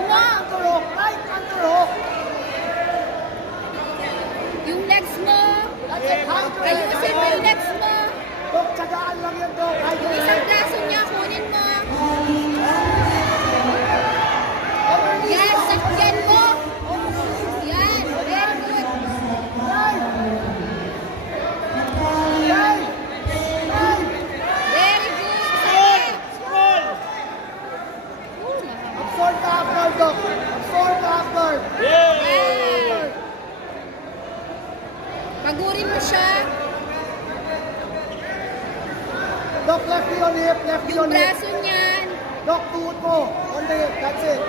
mo. Underhook, right underhook. Yung legs mo. Ayusin Ayusin mo yung legs mo. Dok, tsagaan lang yan, Dok. Isang braso niya, kunin mo. Yan, sakyan mo. Yan, very good. Very good. Sige. Scroll! Absorb ka after, Dok. Absorb ka after. Yay! Pagurin mo siya. Dok, lefty on hip, lefty Yung on hip. braso niyan. Dok, tuhod mo. On the hip, that's it.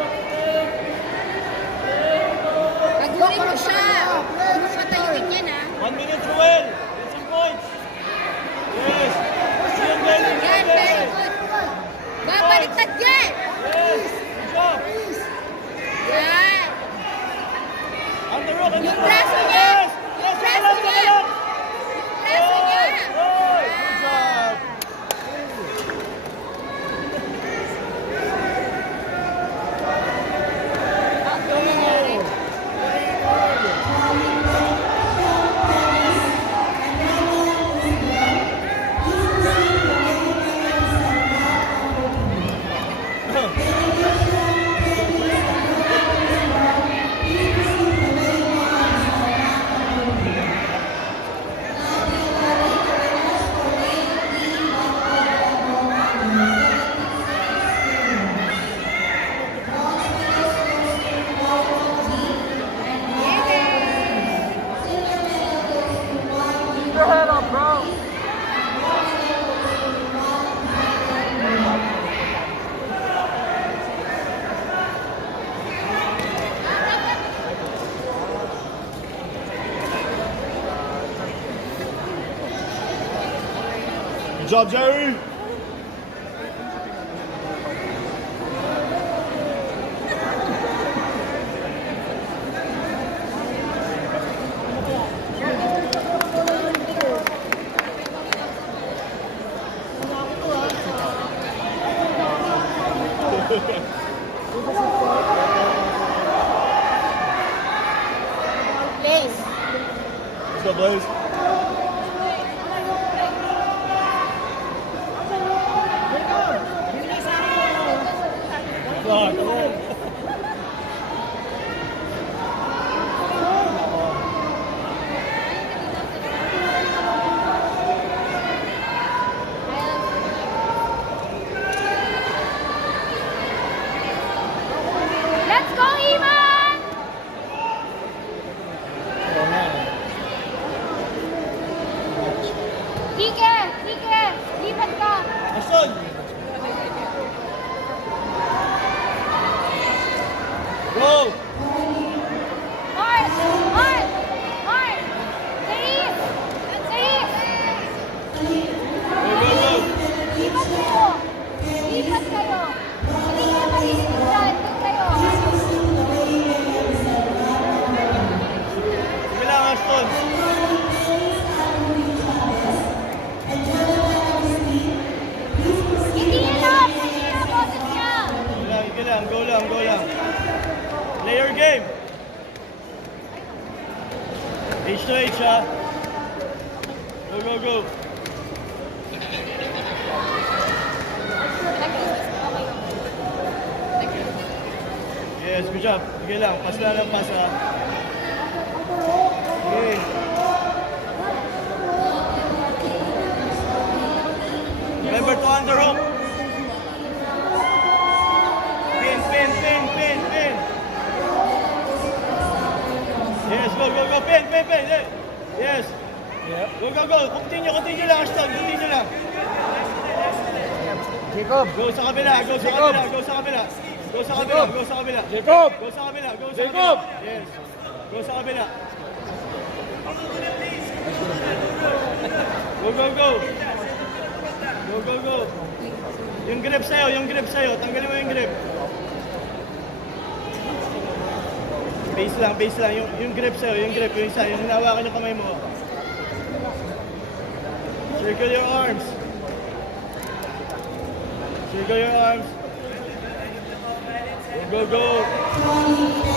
Pagurin mo siya. Huwag mo patayuin yan, ha. 1 minute, Ruel. Get some points. Yes. Yan, Belly. Yan, very good. Babaliktad yan. Yes. Good job. Yan. Underhook, underhook. Yung braso niya. Yes. Yung Yes, braso kalat, niya. kalat. Yung braso niya. Good. Good job. Keep your head up, bro. Good job, Jerry. Place. Let's go, Blaze. Fuck. Let's go, Iman! Kike! Kike! Lipat ka! Action! Go! Mark! Mark! Mark! Saris! Saris! Go, go, go! Lipat kayo! Lipat kayo! Hindi kayo marinig dyan! Doon kayo! Sige lang, Ashton. Hindi yan lang! Hindi yan boses niya! Sige lang, go lang, go lang. Play your game. H to H, ha? Go, go, go. Yes, good job. Sige lang, pass lang ng pass, ha? Okay. Remember to underhook. Pin, pin, pin, pin, pin. Yes, go, go, go. Pin, pin, pin. Yes. Go, go, go. Continue lang, Ashton. Continue lang. Jacob. Go sa kabila, go sa kabila, go sa kabila. Go sa kabila, go sa kabila. Jacob. Go sa kabila, go sa Jacob. kabila. Yes. Go sa kabila. Go, go, go. Go, go, go. Yung grip sa'yo, yung grip sa'yo. Tanggalin mo yung grip. Base lang. Yung grip sa'yo, yung grip. Yung isa, yung hinawakan yung kamay mo. Circle your arms. Circle your arms. Go, go, go.